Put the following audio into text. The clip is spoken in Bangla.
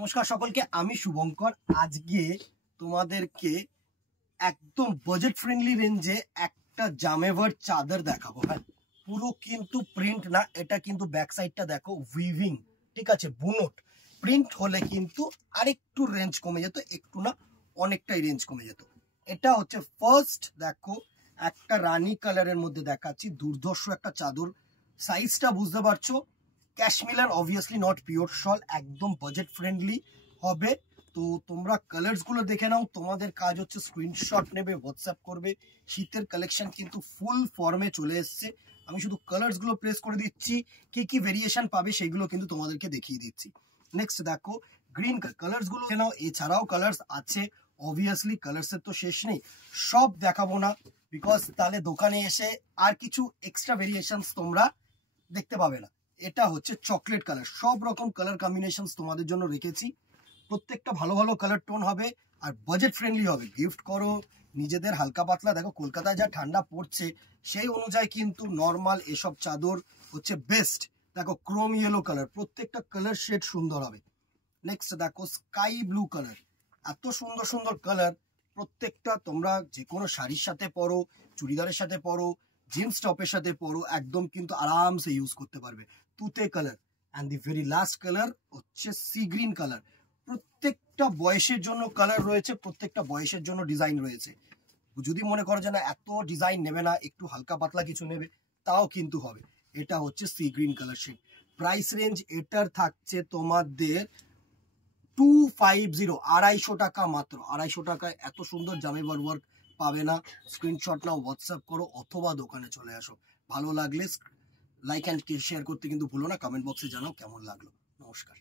নমস্কার সকলকে, আমি শুভঙ্কর। আজকে তোমাদেরকে একদম বাজেট ফ্রেন্ডলি রেঞ্জে একটা জামেভার চাদর দেখাবো। হ্যাঁ, পুরো কিন্তু প্রিন্ট না, এটা কিন্তু ব্যাক সাইডটা দেখো উইভিং, ঠিক আছে। বুনট প্রিন্ট হলে কিন্তু আরেকটু রেঞ্জ কমে যেত, একটু না অনেকটাই রেঞ্জ কমে যেত। এটা হচ্ছে ফার্স্ট, দেখো একটা রানী কালারের মধ্যে দেখাচ্ছি, দুর্ধর্ষ একটা চাদর। সাইজটা বুঝতে পারছো, ক্যাশমিলার, অবভিয়াসলি নট পিওর শল, একদম বাজেট ফ্রেন্ডলি হবে। তো তোমরা কালার্স গুলো দেখে নাও, তোমাদের কাজ হচ্ছে স্ক্রিনশট নেবে, হোয়াটসঅ্যাপ করবে। শীতের কালেকশন কিন্তু ফুল ফর্মে চলে এসছে। আমি শুধু কালার্স গুলো প্রেস করে দিচ্ছি, কি কি ভেরিয়েশন পাবে সেগুলো কিন্তু তোমাদেরকে দেখিয়ে দিচ্ছি। নেক্সট দেখো গ্রিন কালার্স গুলো নাও, এছাড়াও কালার্স আছে, অবভিয়াসলি কালার্স এর তো শেষ নেই। সব দেখাবো না, বিকজ তাহলে দোকানে এসে আর কিছু এক্সট্রা ভেরিয়েশনস তোমরা দেখতে পাবে না। এটা হচ্ছে চকলেট কালার, সব রকম কালার কম্বিনেশন তোমাদের জন্য রেখেছি। প্রত্যেকটা ভালো ভালো কালার টোন হবে আর বাজেট ফ্রেন্ডলি হবে। গিফট করো নিজেদের, হালকা পাতলা। দেখো কলকাতায় যা ঠান্ডা পড়ছে সেই অনুযায়ী কিন্তু নর্মাল এসব চাদর হচ্ছে বেস্ট। দেখো ক্রোম ইয়েলো কালার, প্রত্যেকটা কালার শেড সুন্দর হবে। নেক্সট দেখো স্কাই ব্লু কালার, এত সুন্দর সুন্দর কালার। প্রত্যেকটা তোমরা যে কোনো শাড়ির সাথে পরো, চুড়িদারের সাথে পরো, জিন্স টপের সাথে পরো, একদম কিন্তু আরামসে ইউজ করতে পারবে। তুতে colour and the very last colour হচ্ছে সি গ্রিন কালার। প্রত্যেকটা বয়সের জন্য কালার রয়েছে, প্রত্যেকটা বয়সের জন্য ডিজাইন রয়েছে। যদি মনে করো যে না এত ডিজাইন নেবে না, একটু হালকা পাতলা কিছু নেবে, তাও কিন্তু হবে। এটা হচ্ছে sea green colour shade. Price range এটার থাকছে তোমাদের 250, 250 টাকা মাত্র। 250 টাকায় এত সুন্দর জামেভার ওয়ার্ক পাবে না। স্ক্রিনশট নাও, হোয়াটসঅ্যাপ করো, অথবা দোকানে চলে আসো। ভালো লাগলে লাইক অ্যান্ড শেয়ার করতে কিন্তু ভুলো না। কমেন্ট বক্সে জানাও কেমন লাগলো। নমস্কার।